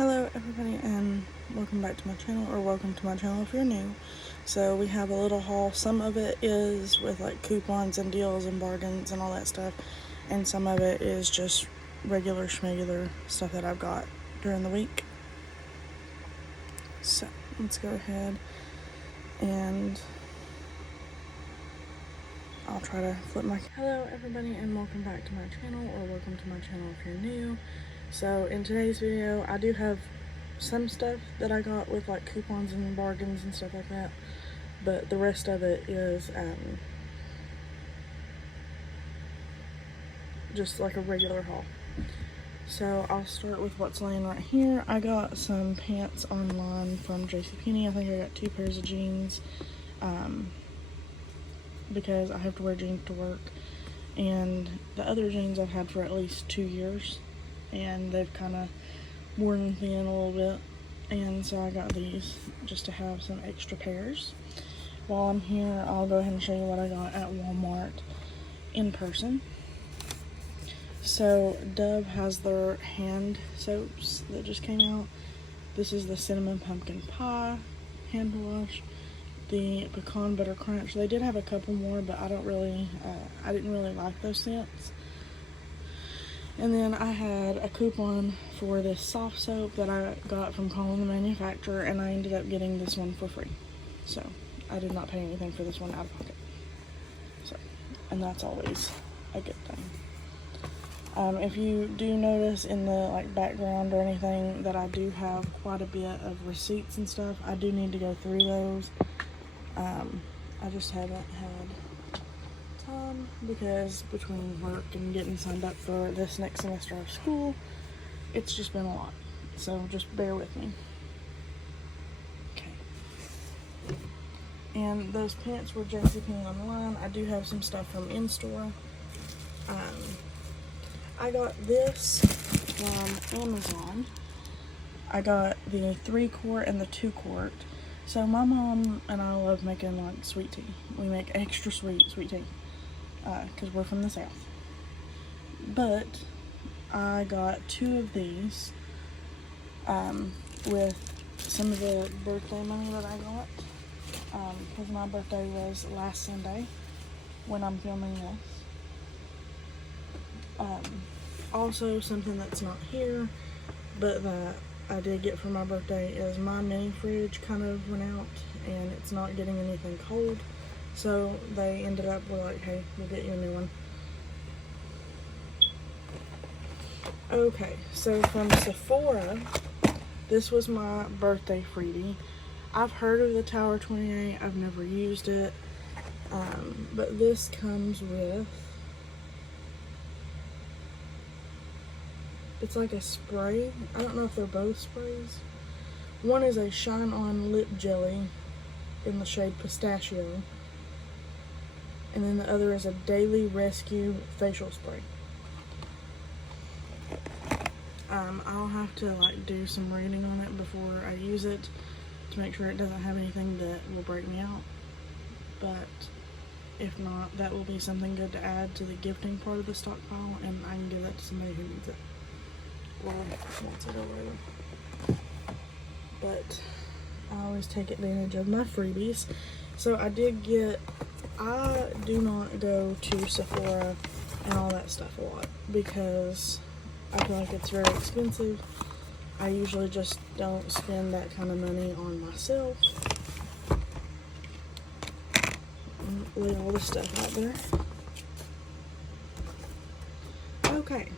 Hello everybody and welcome back to my channel, or welcome to my channel if you're new. So we have a little haul. Some of it is with like coupons and deals and bargains and all that stuff, and some of it is just regular schmegular stuff that I've got during the week. So let's go ahead and I'll try to flip my... Hello everybody and welcome back to my channel, or welcome to my channel if you're new. So in today's video I do have some stuff that I got with like coupons and bargains and stuff like that, but the rest of it is just like a regular haul. So I'll start with what's laying right here. I got some pants online from JCPenney. I think I got 2 pairs of jeans because I have to wear jeans to work, and the other jeans I've had for at least 2 years and they've kind of worn thin a little bit, and so I got these just to have some extra pairs. While I'm here, I'll go ahead and show you what I got at Walmart in person. So Dove has their hand soaps that just came out. This is the cinnamon pumpkin pie hand wash, the pecan butter crunch. They did have a couple more, but I didn't really like those scents. And then I had a coupon for this soft soap that I got from calling the manufacturer, and I ended up getting this one for free. So I did not pay anything for this one out of pocket. So, and that's always a good thing. If you do notice in the background or anything that I do have quite a bit of receipts and stuff, I do need to go through those. I just haven't had time because between work and getting signed up for this next semester of school, it's just been a lot. So just bear with me. Okay. And those pants were JCPenney online. I do have some stuff from in-store. I got this from Amazon. I got the 3-quart and the 2-quart. So my mom and I love making like sweet tea. We make extra sweet tea because we're from the South. But I got 2 of these with some of the birthday money that I got because my birthday was last Sunday when I'm filming this. Also, something that's not here, but that I did get for my birthday, is my mini fridge kind of went out and it's not getting anything cold. So they ended up, we're like, hey, we'll get you a new one. Okay, so from Sephora, this was my birthday freebie. I've heard of the Tower 28, I've never used it, but this comes with, it's like a spray. I don't know if they're both sprays. One is a Shine On Lip Jelly in the shade Pistachio, and then the other is a Daily Rescue Facial Spray. I'll have to do some reading on it before I use it to make sure it doesn't have anything that will break me out. But if not, that will be something good to add to the gifting part of the stockpile, and I can give that to somebody who needs it. Or wants it or whatever. But I always take advantage of my freebies. So I do not go to Sephora and all that stuff a lot because I feel like it's very expensive. I usually just don't spend that kind of money on myself. Lay all this stuff out there. Okay.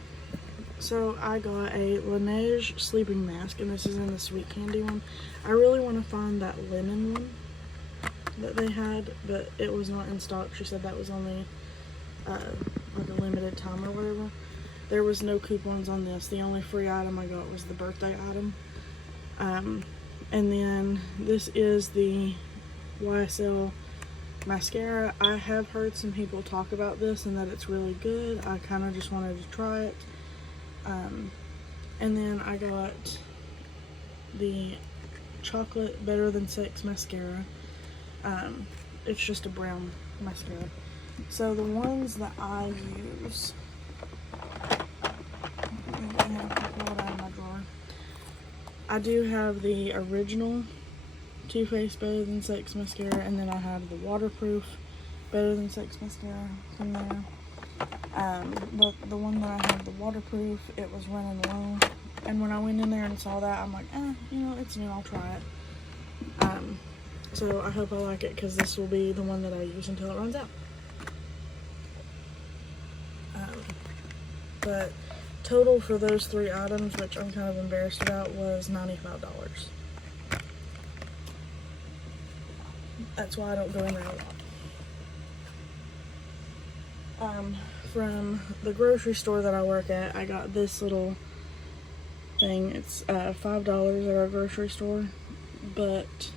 So I got a Laneige sleeping mask, and this is in the sweet candy one. I really want to find that lemon one that they had, but it was not in stock. She said that was only like a limited time or whatever. There was no coupons on this. The only free item I got was the birthday item. And then this is the YSL mascara. I have heard some people talk about this and that it's really good. I kind of just wanted to try it. And then I got the Chocolate Better Than Sex mascara. It's just a brown mascara. So the ones that I use, I have to pull it out of my drawer. I do have the original Too Faced Better Than Sex mascara, and then I have the waterproof Better Than Sex mascara from there. But the one that I have, the waterproof, it was running low, and when I went in there and saw that, I'm like, you know, it's new, I'll try it. So I hope I like it, because this will be the one that I use until it runs out. But total for those 3 items, which I'm kind of embarrassed about, was $95. That's why I don't go in there a lot. From the grocery store that I work at, I got this little thing. It's $5 at our grocery store, but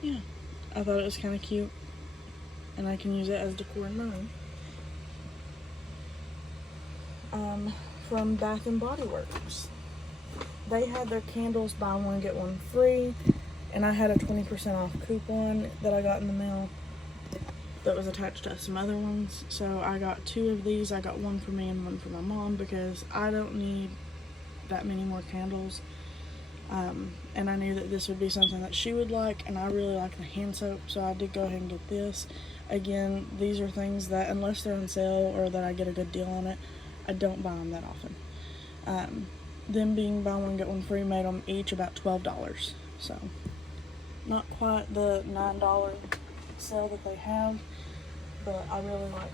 yeah, I thought it was kind of cute, and I can use it as decor in my room. From Bath and Body Works, they had their candles buy one get one free, and I had a 20% off coupon that I got in the mail that was attached to some other ones. So I got 2 of these. I got one for me and one for my mom, because I don't need that many more candles. And I knew that this would be something that she would like, and I really like the hand soap, so I did go ahead and get this. Again, these are things that, unless they're on sale or that I get a good deal on it, I don't buy them that often. Them being buy one get one free made them each about $12, so not quite the $9 sale that they have, but I really like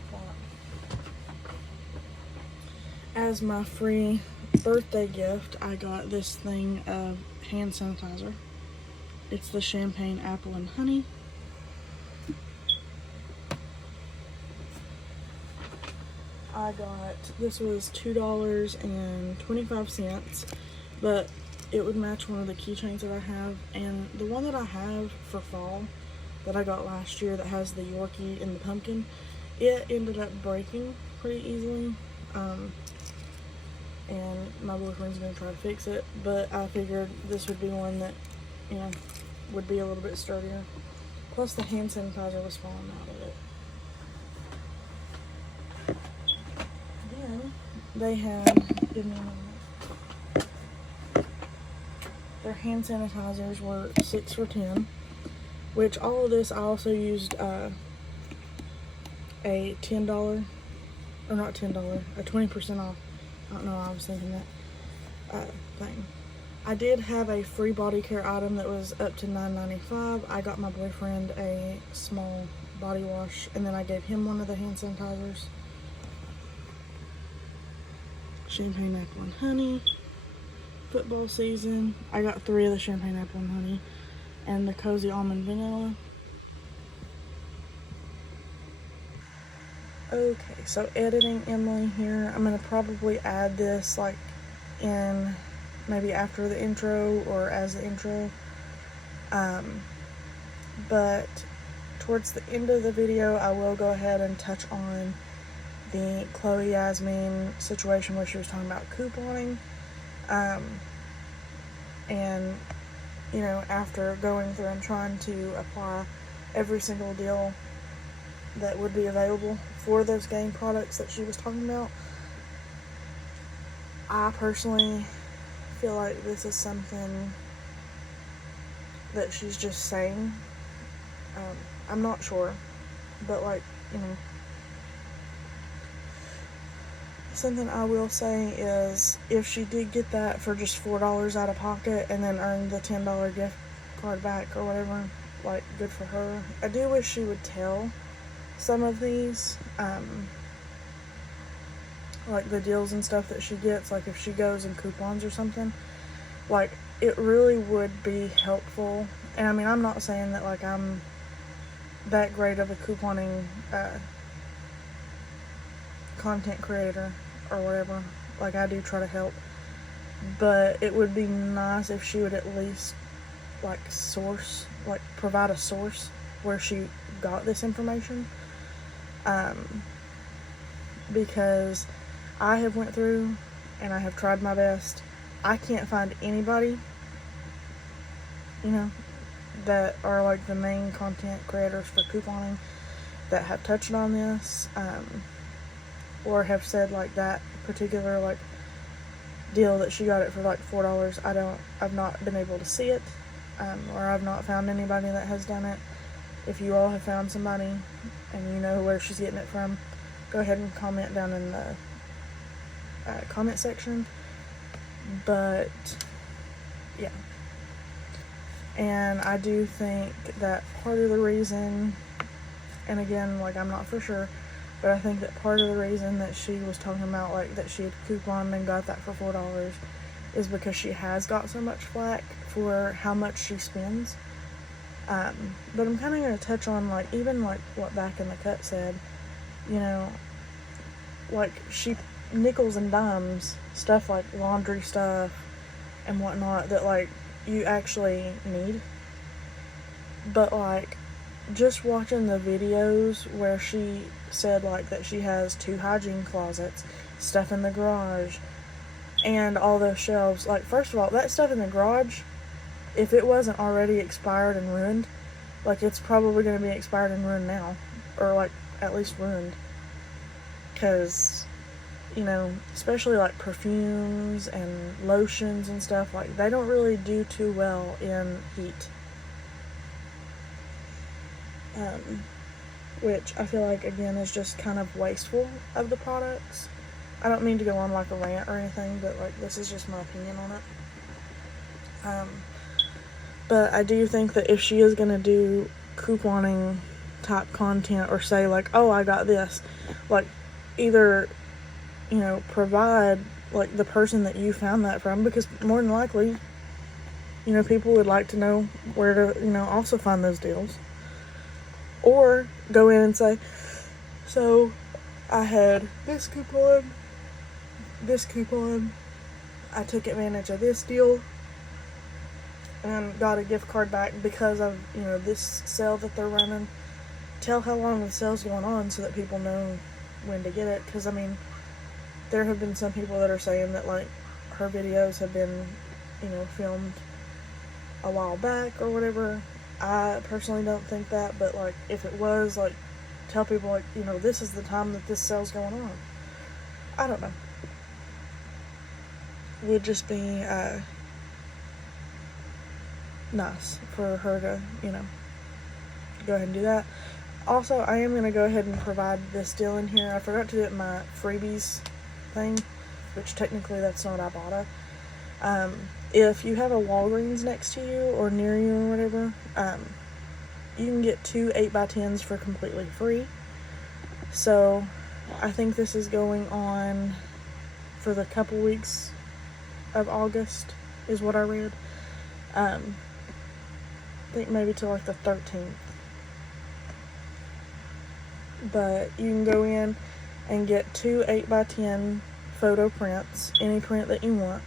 that. As my free birthday gift, I got this thing of hand sanitizer. It's the Champagne Apple and Honey. I got, this was $2.25, but it would match one of the keychains that I have, and the one that I have for fall that I got last year that has the Yorkie and the pumpkin, it ended up breaking pretty easily, and my boyfriend's gonna try to fix it, but I figured this would be one that, you know, would be a little bit sturdier. Plus the hand sanitizer was falling out of it. Then they had, their hand sanitizers were 6 for $10, which all of this I also used a $10, or not $10, a 20% off. I don't know why I was thinking that thing. I did have a free body care item that was up to $9.95. I got my boyfriend a small body wash, and then I gave him one of the hand sanitizers. Champagne Apple and Honey. Football season. I got 3 of the Champagne Apple and Honey, and the Cozy Almond Vanilla. Okay, so editing Emily here. I'm going to probably add this like in maybe after the intro or as the intro. But towards the end of the video, I will go ahead and touch on the Chloe Yazmean situation where she was talking about couponing. And, you know, after going through and trying to apply every single deal that would be available for those game products that she was talking about, I personally feel like this is something that she's just saying. I'm not sure, but like, you know, something I will say is if she did get that for just $4 out of pocket and then earned the $10 gift card back or whatever, like, good for her. I do wish she would tell some of these, like the deals and stuff that she gets, like if she goes in coupons or something, like it really would be helpful. And I mean, I'm not saying that like I'm that great of a couponing content creator or whatever. Like, I do try to help, but it would be nice if she would at least like provide a source where she got this information, because I have went through and I have tried my best. I can't find anybody, you know, that are like the main content creators for couponing that have touched on this, or have said like that particular like deal that she got it for like $4. I've not been able to see it, or I've not found anybody that has done it. If you all have found somebody and you know where she's getting it from, go ahead and comment down in the comment section. But yeah, and I do think that part of the reason, and again, like, I'm not for sure, but I think that part of the reason that she was talking about, like, that she had couponed and got that for $4 is because she has got so much flack for how much she spends. But I'm kind of going to touch on, like, even, like, what Back in the Cut said. You know, like, she nickels and dimes stuff like laundry stuff and whatnot that, like, you actually need. But, like, just watching the videos where she said, like, that she has 2 hygiene closets, stuff in the garage, and all those shelves. Like, first of all, that stuff in the garage, if it wasn't already expired and ruined, like, it's probably going to be expired and ruined now. Or, like, at least ruined. Because, you know, especially, like, perfumes and lotions and stuff, like, they don't really do too well in heat. Which I feel like, again, is just kind of wasteful of the products. I don't mean to go on, like, a rant or anything, but, like, this is just my opinion on it. But I do think that if she is going to do couponing type content, or say, like, oh, I got this, like, either, you know, provide, like, the person that you found that from, because more than likely, you know, people would like to know where to, you know, also find those deals. Or go in and say, so I had this coupon, I took advantage of this deal and got a gift card back because of, you know, this sale that they're running. Tell how long the sale's going on so that people know when to get it. Because, I mean, there have been some people that are saying that, like, her videos have been, you know, filmed a while back or whatever. I personally don't think that, but, like, if it was, like, tell people, like, you know, this is the time that this sale's going on. I don't know. Would just be nice for her to, you know, go ahead and do that. Also, I am going to go ahead and provide this deal in here. I forgot to do it in my freebies thing, which technically that's not Ibotta. If you have a Walgreens next to you or near you or whatever, you can get 2 8x10s for completely free. So I think this is going on for the couple weeks of August is what I read. I think maybe till like the 13th. But you can go in and get 2 8x10 photo prints, any print that you want.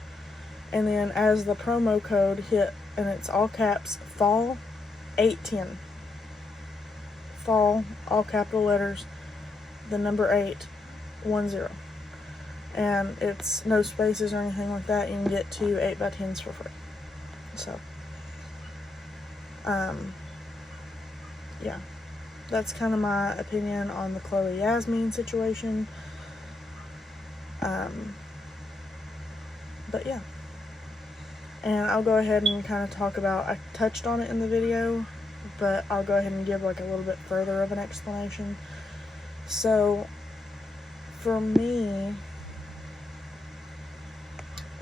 And then as the promo code hit, and it's all caps, fall 810. Fall, all capital letters, the number 810. And it's no spaces or anything like that. You can get 2 8x10s for free. So, yeah. That's kind of my opinion on the Chloe Yazmean situation. But yeah. And I'll go ahead and kind of talk about, I touched on it in the video, but I'll go ahead and give like a little bit further of an explanation. So, for me,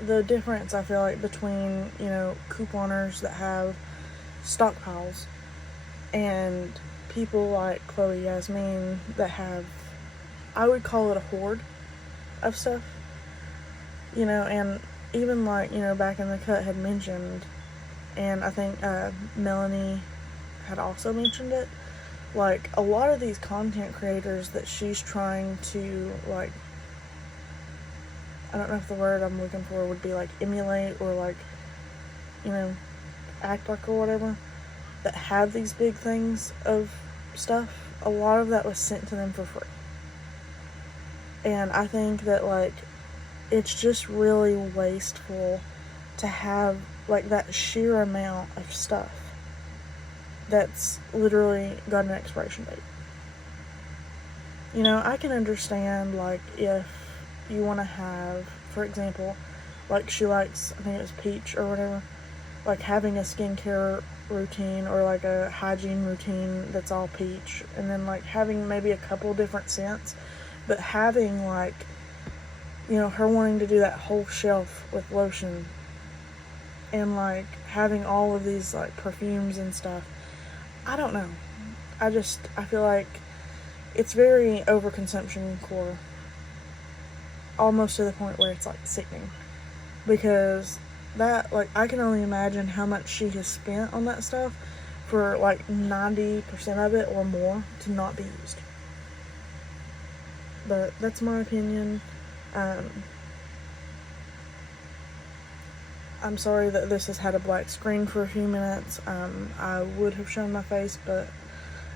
the difference I feel like between, you know, couponers that have stockpiles and people like Chloe Yazmean that have, I would call it a hoard of stuff, you know, and even like, you know, Back in the Cut had mentioned, and I think Melanie had also mentioned it, like a lot of these content creators that she's trying to, like, I don't know if the word I'm looking for would be like emulate or like, you know, act like or whatever, that have these big things of stuff, a lot of that was sent to them for free. And I think that, like, it's just really wasteful to have, like, that sheer amount of stuff that's literally got an expiration date. You know, I can understand, like, if you want to have, for example, like she likes, I think it was peach or whatever, like having a skincare routine or like a hygiene routine that's all peach, and then like having maybe a couple different scents, but having like, you know, her wanting to do that whole shelf with lotion and like having all of these like perfumes and stuff. I don't know. I feel like it's very overconsumption core, almost to the point where it's like sickening, because that, like, I can only imagine how much she has spent on that stuff for like 90% of it or more to not be used. But that's my opinion. I'm sorry that this has had a black screen for a few minutes. I would have shown my face, but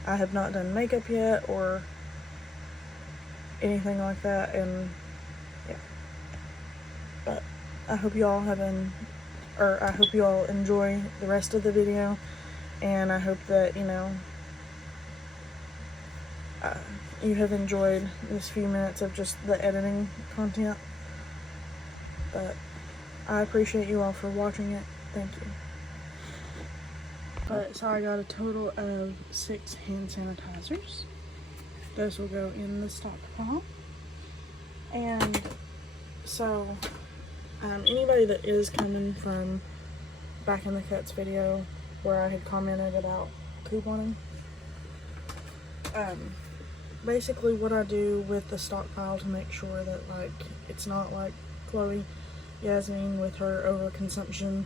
I have not done makeup yet or anything like that, and yeah. But I hope you all I hope you all enjoy the rest of the video, and I hope that, you know, you have enjoyed this few minutes of just the editing content. But I appreciate you all for watching it. Thank you. But so I got a total of 6 hand sanitizers. Those will go in the stockpile. And so anybody that is coming from back in the cuts video where I had commented about couponing, basically what I do with the stockpile to make sure that, like, it's not like Chloe Yazmean with her overconsumption,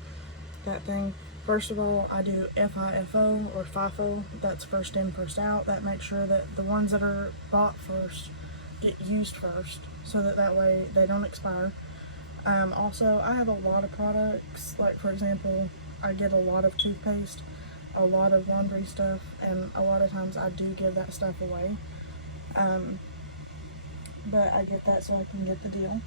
that thing. First of all, I do FIFO or FIFO, that's first in, first out. That makes sure that the ones that are bought first get used first, so that way they don't expire. Also, I have a lot of products, like for example, I get a lot of toothpaste, a lot of laundry stuff, and a lot of times I do give that stuff away. But I get that so I can get the deal.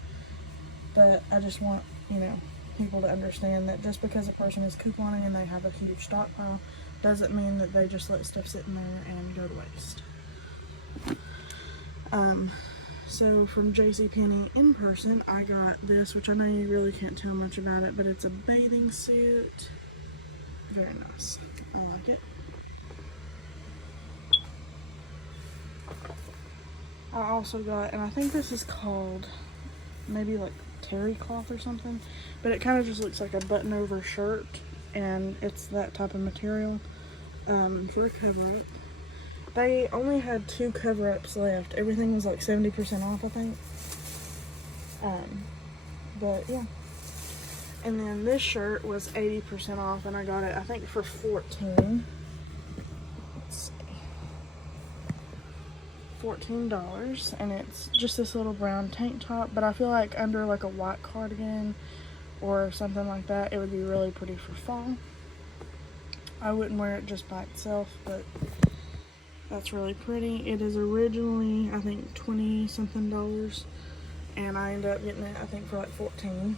But I just want, you know, people to understand that just because a person is couponing and they have a huge stockpile doesn't mean that they just let stuff sit in there and go to waste. So from JCPenney in person, I got this, which I know you really can't tell much about it, but it's a bathing suit. Very nice. I like it. I also got, and I think this is called maybe like terry cloth or something, but it kind of just looks like a button over shirt, and it's that type of material for a cover up. They only had 2 cover-ups left. Everything was like 70% off, I think. But yeah. And then this shirt was 80% off, and I got it, I think, for $14. Let's see. $14, and it's just this little brown tank top, but I feel like under like a white cardigan or something like that, it would be really pretty for fall. I wouldn't wear it just by itself, but that's really pretty. It is originally, I think, $20 something, and I ended up getting it, I think, for like $14,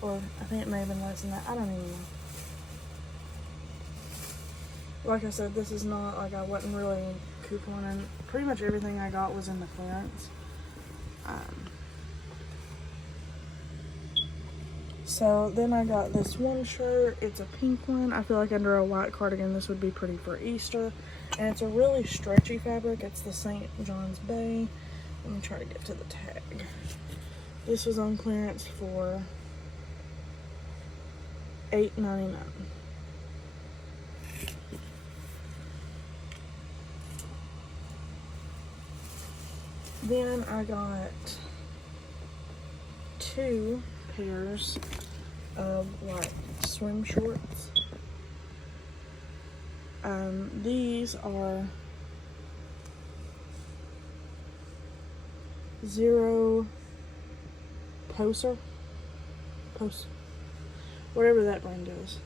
or I think it may have been less than that. I don't even know. Like I said, this is not like I wasn't really couponing. Pretty much everything I got was in the clearance. So then I got this one shirt. It's a pink one. I feel like under a white cardigan this would be pretty for Easter. And it's a really stretchy fabric. It's the St. John's Bay. Let me try to get to the tag. This was on clearance for $8.99. Then I got 2 pairs of like swim shorts. These are Zero Poser, whatever that brand is.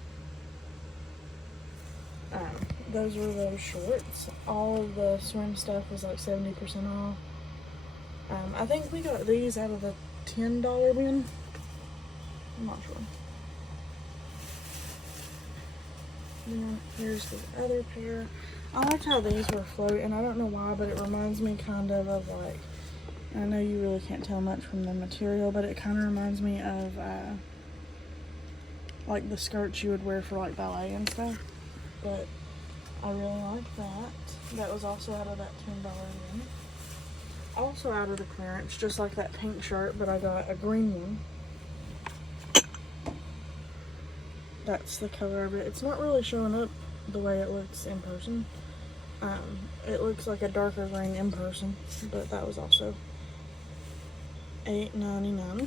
Those were those shorts. All of the swim stuff was like 70% off. I think we got these out of the $10 bin. I'm not sure. And here's the other pair. I liked how these were floating. I don't know why, but it reminds me kind of like I know you really can't tell much from the material, but it kind of reminds me of like the skirts you would wear for like ballet and stuff. But I really like that. That was also out of that $10 bin. Also out of the clearance, just like that pink shirt, but I got a green one. That's the color of it. It's not really showing up the way it looks in person. It looks like a darker green in person, but that was also $8.99.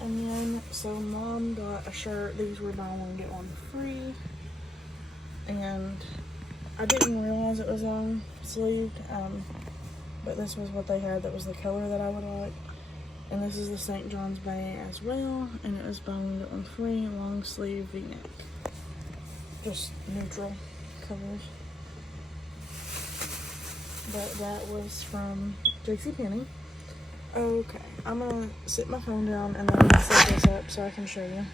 And then, so Mom got a shirt. These were buy one, get one free. And I didn't realize it was long sleeved, but this was what they had. That was the color that I would like. And this is the St. John's Bay as well. And it was buy one, get one free, long sleeve V-neck. Just neutral colors. But that was from JCPenney. Okay, I'm gonna sit my phone down and then I'm gonna set this up so I can show you.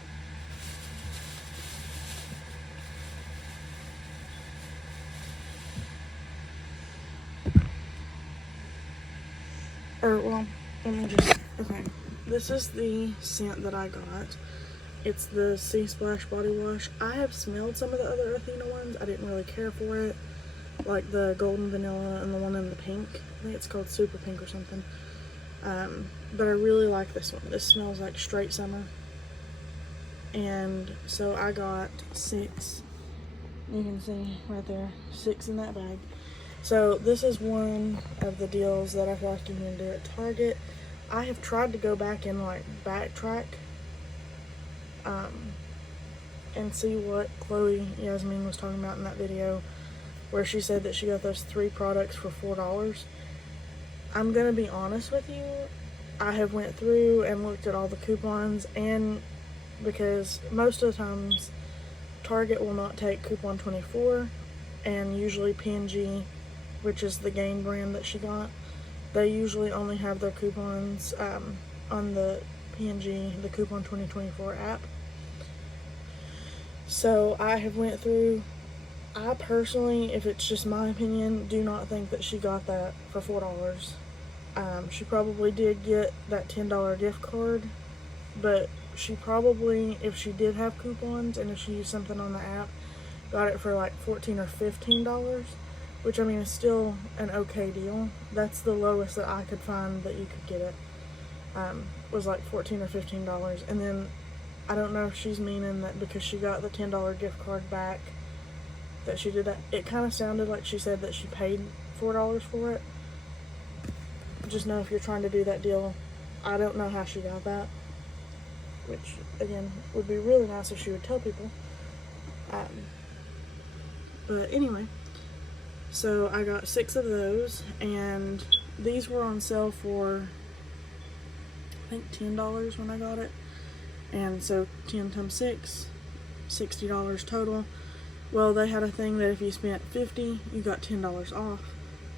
Well, let me just, okay. This is the scent that I got. It's the Sea Splash body wash. I have smelled some of the other Athena ones. I didn't really care for it. Like the golden vanilla and the one in the pink. I think it's called Super Pink or something. But I really like this one. This smells like straight summer. And so I got 6. You can see right there, 6 in that bag. So this is one of the deals that I feel like you can do at Target. I have tried to go back and like backtrack and see what Chloe Yazmean was talking about in that video where she said that she got those 3 products for $4. I'm gonna be honest with you, I have went through and looked at all the coupons, and because most of the times Target will not take coupon 24, and usually P&G, which is the Gain brand that she got, they usually only have their coupons on the P&G, the Coupon 2024 app. So I have went through. I personally, if it's just my opinion, do not think that she got that for $4. She probably did get that $10 gift card, but she probably, if she did have coupons and if she used something on the app, got it for like $14 or $15, which I mean is still an okay deal. That's the lowest that I could find that you could get it, was like $14 or $15. And then I don't know if she's meaning that because she got the $10 gift card back that she did that. It kind of sounded like she said that she paid $4 for it. Just know if you're trying to do that deal, I don't know how she got that, which again would be really nice if she would tell people. But anyway, so I got 6 of those, and these were on sale for I think $10 when I got it, and so 10 times 6, $60 total. Well, they had a thing that if you spent $50, you got $10 off.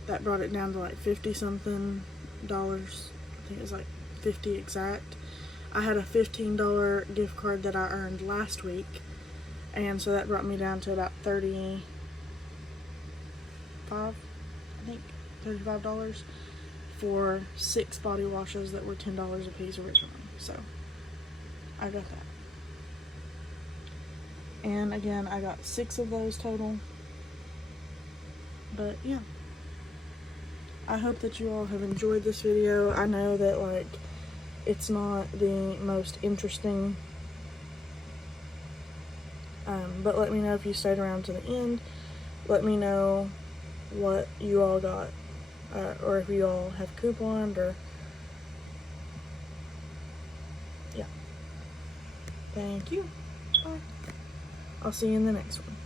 That brought it down to like 50 something dollars. I think it was like 50 exact. I had a $15 gift card that I earned last week, and so that brought me down to about 35, I think $35 for 6 body washes that were $10 a piece originally. So I got that. And again, I got 6 of those total. But yeah, I hope that you all have enjoyed this video. I know that like it's not the most interesting, but let me know if you stayed around to the end. Let me know what you all got, or if you all have couponed, or yeah. Thank you. Bye. I'll see you in the next one.